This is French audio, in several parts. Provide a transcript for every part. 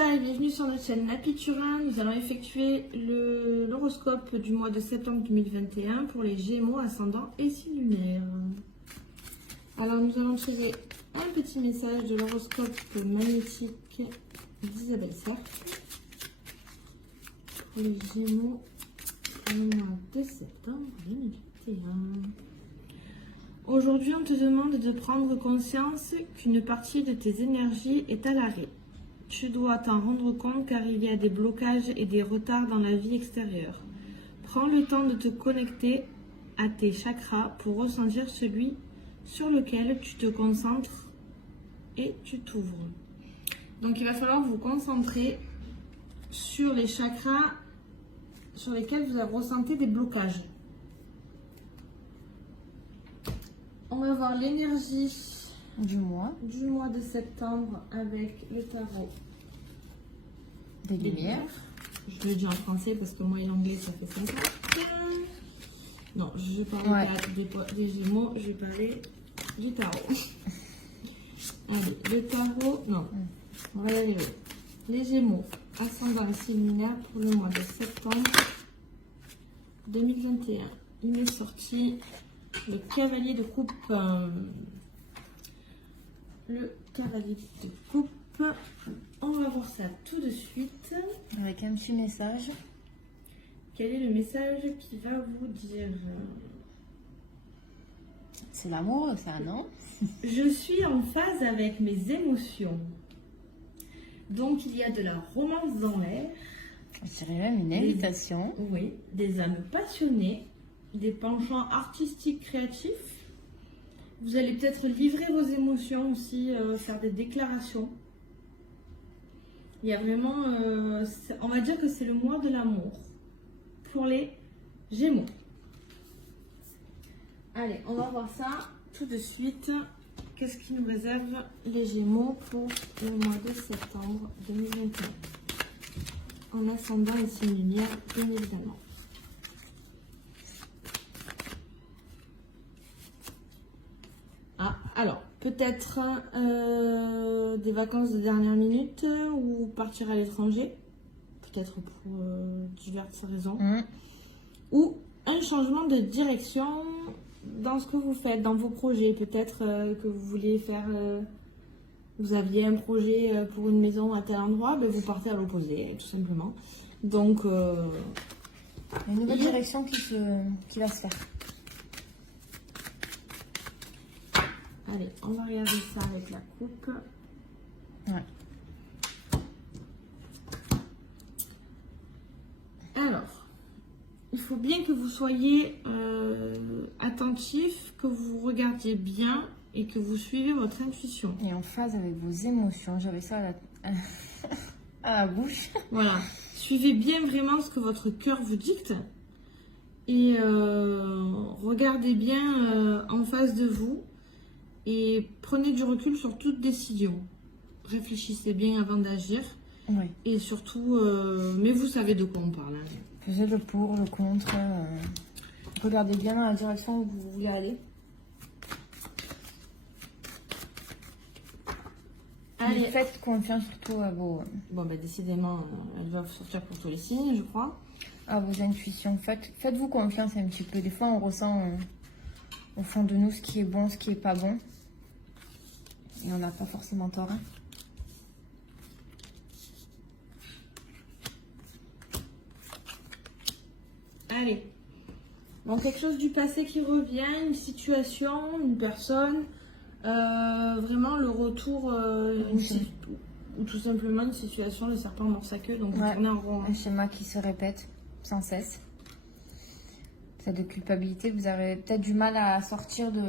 chers et bienvenue sur notre chaîne Napiturin. Nous allons effectuer l'horoscope du mois de septembre 2021 pour les Gémeaux, ascendant et signe lunaire. Alors nous allons tirer un petit message de l'horoscope magnétique d'Isabelle Cercle pour les Gémeaux pour le mois de septembre 2021. Aujourd'hui, on te demande de prendre conscience qu'une partie de tes énergies est à l'arrêt. Tu dois t'en rendre compte car il y a des blocages et des retards dans la vie extérieure. Prends le temps de te connecter à tes chakras pour ressentir celui sur lequel tu te concentres et tu t'ouvres. Donc il va falloir vous concentrer sur les chakras sur lesquels vous ressentez des blocages. On va voir l'énergie du mois de septembre avec le tarot des lumières. Je le dis en français parce que moi et l'anglais ça fait 5 ans. Non, je parle pas des Gémeaux, je vais parler du tarot. Allez, le tarot, non, on va y arriver. Les Gémeaux, ascendant et signe lunaire pour le mois de septembre 2021. Il m'est sorti le cavalier de coupe. Le cavalier de coupe. On va voir ça tout de suite. Avec un petit message. Quel est le message qui va vous dire? C'est l'amour, ça, non? Je suis en phase avec mes émotions. Donc il y a de la romance dans l'air. Je dirais même une invitation. Oui, des âmes passionnées, des penchants artistiques créatifs. Vous allez peut-être livrer vos émotions aussi, faire des déclarations. Il y a vraiment, on va dire que c'est le mois de l'amour pour les Gémeaux. Allez, on va voir ça tout de suite. Qu'est-ce qui nous réserve les Gémeaux pour le mois de septembre 2021? En ascendant et signe lunaire, bien évidemment. Ah, alors, peut-être des vacances de dernière minute ou partir à l'étranger, peut-être pour diverses raisons, ou un changement de direction dans ce que vous faites, dans vos projets. Peut-être que vous voulez faire, vous aviez un projet pour une maison à tel endroit, ben vous partez à l'opposé, tout simplement. Donc, une nouvelle direction qui va se faire. Allez, on va regarder ça avec la coupe. Ouais. Alors, il faut bien que vous soyez attentif, que vous regardiez bien et que vous suivez votre intuition. Et en phase avec vos émotions. J'avais ça à la bouche. Voilà. Suivez bien vraiment ce que votre cœur vous dicte. Et regardez bien en face de vous. Et prenez du recul sur toute décision. Réfléchissez bien avant d'agir. Oui. Et surtout, mais vous savez de quoi on parle. Hein. Faisez le pour, le contre. Regardez bien dans la direction où vous voulez aller. Allez. Faites confiance surtout à vos... Bon, bah, décidément, elles doivent sortir pour tous les signes, je crois. À vos intuitions. Faites-vous confiance un petit peu. Des fois, on ressent au fond de nous ce qui est bon, ce qui est pas bon. Et on n'a pas forcément tort. Hein. Allez. Bon, quelque chose du passé qui revient, une situation, une personne, vraiment le retour, ou tout simplement une situation, le serpent mord sa queue, donc vous tournez en rond. Un schéma qui se répète sans cesse. Ça de culpabilité, vous avez peut-être du mal à sortir de...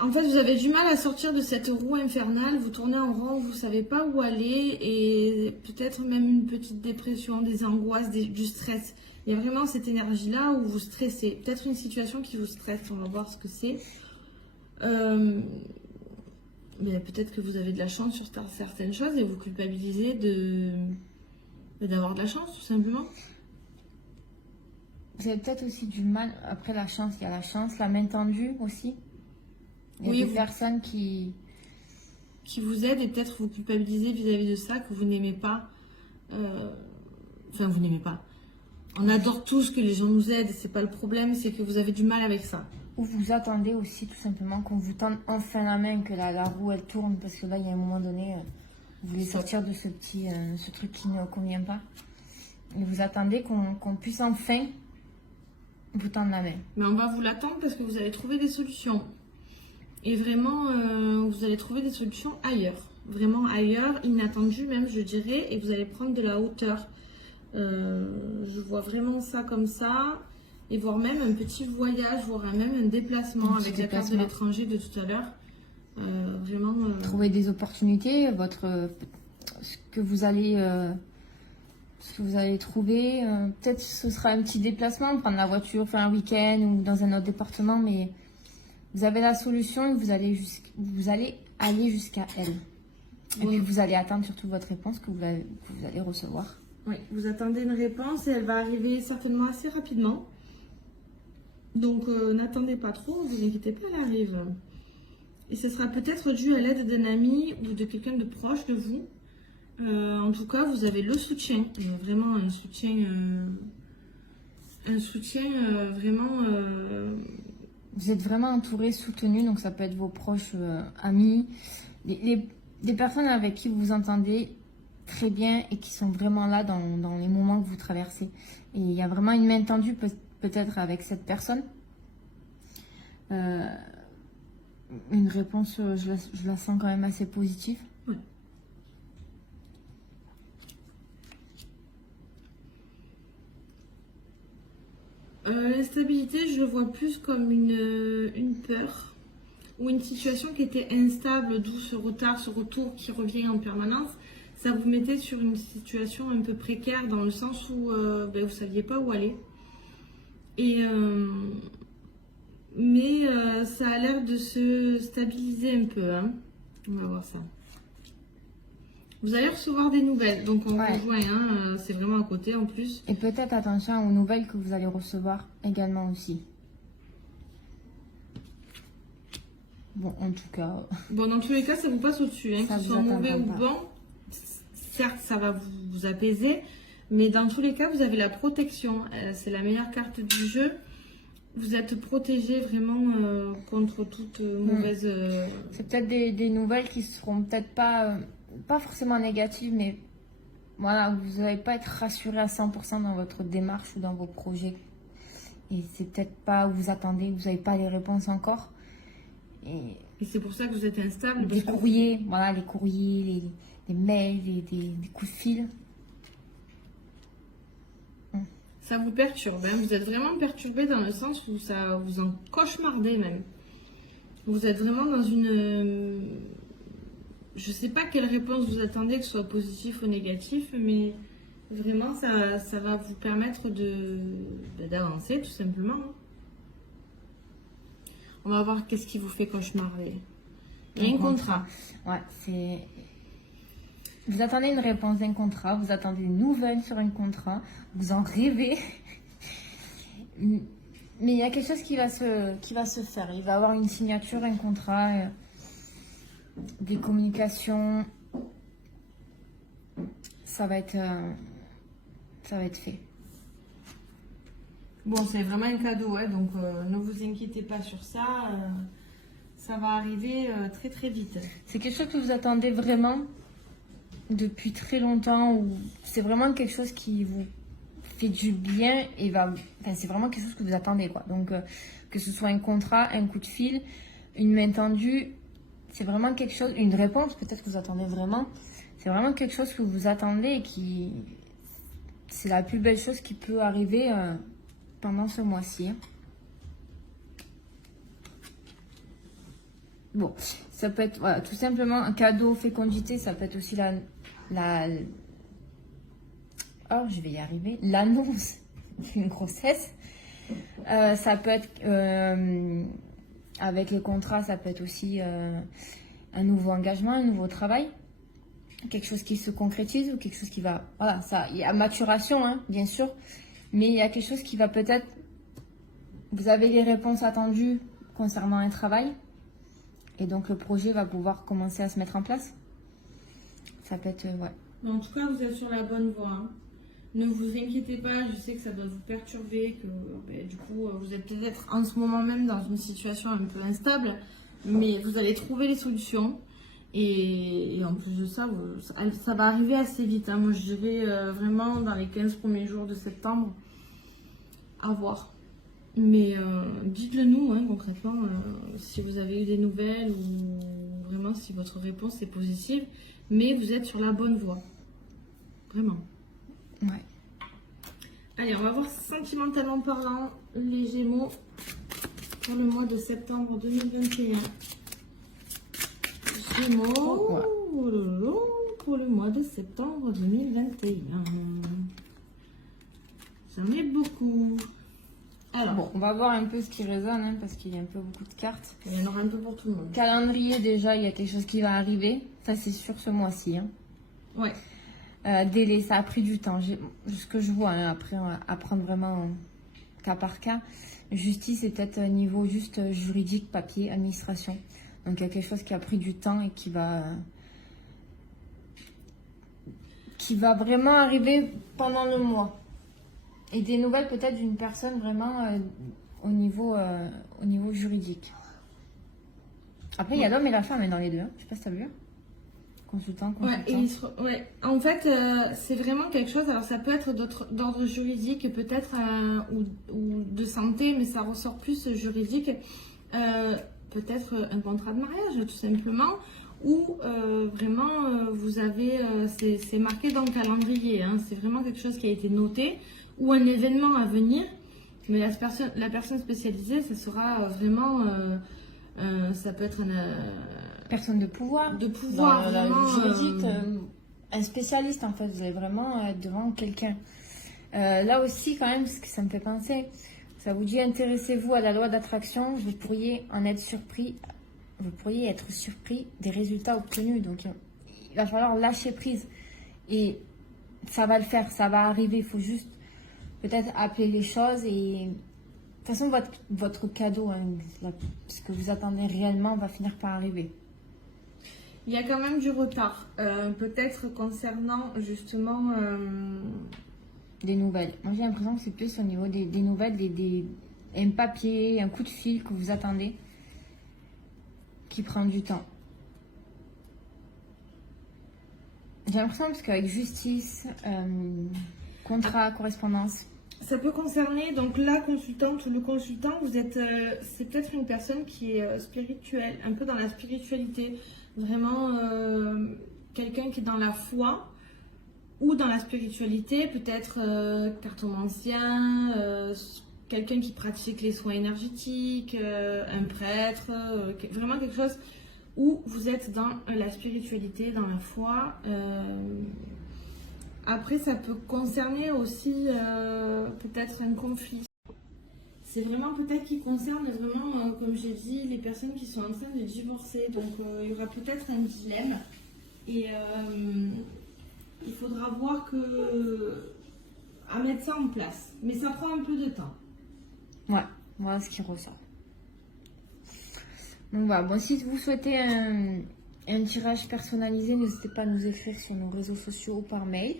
En fait, vous avez du mal à sortir de cette roue infernale, vous tournez en rond, vous ne savez pas où aller et peut-être même une petite dépression, des angoisses, du stress. Il y a vraiment cette énergie-là où vous stressez. Peut-être une situation qui vous stresse, on va voir ce que c'est. Mais peut-être que vous avez de la chance sur certaines choses et vous culpabilisez d'avoir de la chance, tout simplement. Vous avez peut-être aussi du mal, après la chance, il y a la chance, la main tendue aussi. Il y a Oui, des vous- personnes qui... qui vous aident et peut-être vous culpabilisez vis-à-vis de ça, que vous n'aimez pas. euh, Enfin, vous n'aimez pas. On adore tous que les gens nous aident, c'est pas le problème, c'est que vous avez du mal avec ça. Ou vous attendez aussi tout simplement qu'on vous tende enfin la main, que la roue elle tourne, parce que là, il y a un moment donné, vous voulez Stop. sortir de ce truc qui ne convient pas. Et vous attendez qu'on puisse enfin vous tendre la main. Mais on va vous l'attendre parce que vous allez trouver des solutions. Et vraiment, vous allez trouver des solutions ailleurs. Vraiment ailleurs, inattendues même, je dirais, et vous allez prendre de la hauteur. Je vois vraiment ça comme ça. Et voire même un petit voyage, voire même un déplacement Un petit avec la carte de déplacement. l'étranger de tout à l'heure. Vraiment. Trouver des opportunités, ce que vous allez trouver. Peut-être ce sera un petit déplacement, prendre la voiture, faire un week-end ou dans un autre département, mais vous avez la solution et vous allez aller jusqu'à elle. Et puis vous allez attendre surtout votre réponse que vous allez recevoir. Oui, vous attendez une réponse et elle va arriver certainement assez rapidement. Donc n'attendez pas trop, ne vous inquiétez pas, elle arrive. Et ce sera peut-être dû à l'aide d'un ami ou de quelqu'un de proche de vous. En tout cas, vous avez le soutien. Vraiment un soutien vraiment... Vous êtes vraiment entouré, soutenu, donc ça peut être vos proches, amis, des personnes avec qui vous vous entendez très bien et qui sont vraiment là dans les moments que vous traversez. Et il y a vraiment une main tendue peut-être avec cette personne. Une réponse, je la sens quand même assez positive. Ouais. L'instabilité, je le vois plus comme une peur ou une situation qui était instable, d'où ce retard, ce retour qui revient en permanence. Ça vous mettait sur une situation un peu précaire dans le sens où vous ne saviez pas où aller. Mais ça a l'air de se stabiliser un peu. Hein. On va voir ça. Vous allez recevoir des nouvelles, donc on rejoint, hein, c'est vraiment à côté en plus. Et peut-être attention aux nouvelles que vous allez recevoir également aussi. Bon, en tout cas... Bon, dans tous les cas, ça vous passe au-dessus, hein, Ça que ce vous soit mauvais ou atteindra pas. bon. Certes, ça va vous apaiser, mais dans tous les cas, vous avez la protection. C'est la meilleure carte du jeu. Vous êtes protégé vraiment contre toute mauvaise... C'est peut-être des nouvelles qui seront peut-être pas forcément négatives, mais voilà, vous n'allez pas être rassuré à 100% dans votre démarche ou dans vos projets. Et c'est peut-être pas où vous attendez, vous n'avez pas les réponses encore. Et c'est pour ça que vous êtes instable. Les courriers, voilà, les courriers, les mails, des coups de fil. Ça vous perturbe, hein. Vous êtes vraiment perturbé dans le sens où ça vous en cauchemardez même. Vous êtes vraiment dans une... Je sais pas quelle réponse vous attendez, que ce soit positif ou négatif, mais vraiment ça va vous permettre d'avancer tout simplement. On va voir qu'est-ce qui vous fait cauchemarder. Il y a un contrat. Ouais, c'est... Vous attendez une réponse d'un contrat, vous attendez une nouvelle sur un contrat, vous en rêvez. Mais il y a quelque chose qui va se faire. Il va y avoir une signature, un contrat, des communications. Ça va être fait. Bon, c'est vraiment un cadeau, hein, donc ne vous inquiétez pas sur ça. Ça va arriver très très vite. C'est quelque chose que vous attendez vraiment depuis très longtemps, ou c'est vraiment quelque chose qui vous fait du bien et c'est vraiment quelque chose que vous attendez, quoi. Donc que ce soit un contrat, un coup de fil, une main tendue, c'est vraiment quelque chose, une réponse peut-être que vous attendez vraiment. C'est vraiment quelque chose que vous attendez et c'est la plus belle chose qui peut arriver pendant ce mois-ci. Bon, ça peut être tout simplement un cadeau, fécondité, ça peut être aussi je vais y arriver, l'annonce d'une grossesse. Ça peut être, avec les contrats, ça peut être aussi un nouveau engagement, un nouveau travail, quelque chose qui se concrétise ou quelque chose qui va... Voilà, ça, il y a maturation, hein, bien sûr, mais il y a quelque chose qui va peut-être... Vous avez les réponses attendues concernant un travail. Et donc le projet va pouvoir commencer à se mettre en place. Ça peut être, ouais. Mais en tout cas, vous êtes sur la bonne voie, hein. Ne vous inquiétez pas, je sais que ça doit vous perturber, que du coup, vous êtes peut-être en ce moment même dans une situation un peu instable, mais vous allez trouver les solutions. Et en plus de ça, ça va arriver assez vite, hein. Moi, je dirais vraiment dans les 15 premiers jours de septembre, à voir. Mais dites-le nous, hein, concrètement, si vous avez eu des nouvelles ou vraiment si votre réponse est positive. Mais vous êtes sur la bonne voie. Vraiment. Ouais. Allez, on va voir sentimentalement parlant les Gémeaux pour le mois de septembre 2021. Gémeaux, oh là là, pour le mois de septembre 2021. J'en ai beaucoup. Alors, Bon, on va voir un peu ce qui résonne, hein, parce qu'il y a un peu beaucoup de cartes. il y en aura un peu pour tout le monde. Calendrier, déjà, il y a quelque chose qui va arriver. Ça, c'est sûr ce mois-ci. Hein. Ouais. Délai, ça a pris du temps. Ce que je vois, hein, après, on va apprendre vraiment cas par cas. Justice, c'est peut-être un niveau juste juridique, papier, administration. Donc, il y a quelque chose qui a pris du temps et qui va vraiment arriver pendant le mois. Et des nouvelles peut-être d'une personne vraiment au niveau juridique. Après, il y a l'homme et la femme hein, dans les deux. Hein. Je sais pas si tu as vu. Consultant. Ouais. En fait, c'est vraiment quelque chose. Alors, ça peut être d'ordre juridique, peut-être, ou de santé, mais ça ressort plus juridique. Peut-être un contrat de mariage, tout simplement. Ou vraiment, vous avez. C'est marqué dans le calendrier. Hein, c'est vraiment quelque chose qui a été noté. Ou un événement à venir. Mais la personne spécialisée, ça sera vraiment. Ça peut être une personne de pouvoir. De pouvoir, dans la vraiment. Juridique, un spécialiste en fait. Vous allez vraiment être devant quelqu'un. Là aussi, quand même, ce que ça me fait penser, ça vous dit intéressez-vous à la loi d'attraction. Vous pourriez en être surpris. Vous pourriez être surpris des résultats obtenus. Donc, il va falloir lâcher prise. Et ça va le faire, ça va arriver. Il faut juste peut-être appeler les choses et. De toute façon, votre cadeau, hein, ce que vous attendez réellement, va finir par arriver. Il y a quand même du retard, peut-être concernant justement... Des nouvelles. Moi, j'ai l'impression que c'est plus au niveau des nouvelles, un papier, un coup de fil que vous attendez, qui prend du temps. J'ai l'impression parce qu'avec justice, contrat, correspondance... Ça peut concerner donc la consultante ou le consultant. Vous êtes, c'est peut-être une personne qui est spirituelle, un peu dans la spiritualité, vraiment quelqu'un qui est dans la foi ou dans la spiritualité, peut-être cartomancien, quelqu'un qui pratique les soins énergétiques, un prêtre, vraiment quelque chose où vous êtes dans la spiritualité, dans la foi. Après, ça peut concerner aussi peut-être un conflit. C'est vraiment peut-être qui concerne vraiment, comme j'ai dit, les personnes qui sont en train de divorcer. Donc, il y aura peut-être un dilemme. Et il faudra voir à mettre ça en place. Mais ça prend un peu de temps. Ouais, voilà ce qui ressort. Donc voilà, bon, si vous souhaitez un tirage personnalisé, n'hésitez pas à nous écrire sur nos réseaux sociaux ou par mail.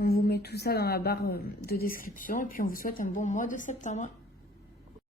On vous met tout ça dans la barre de description et puis on vous souhaite un bon mois de septembre.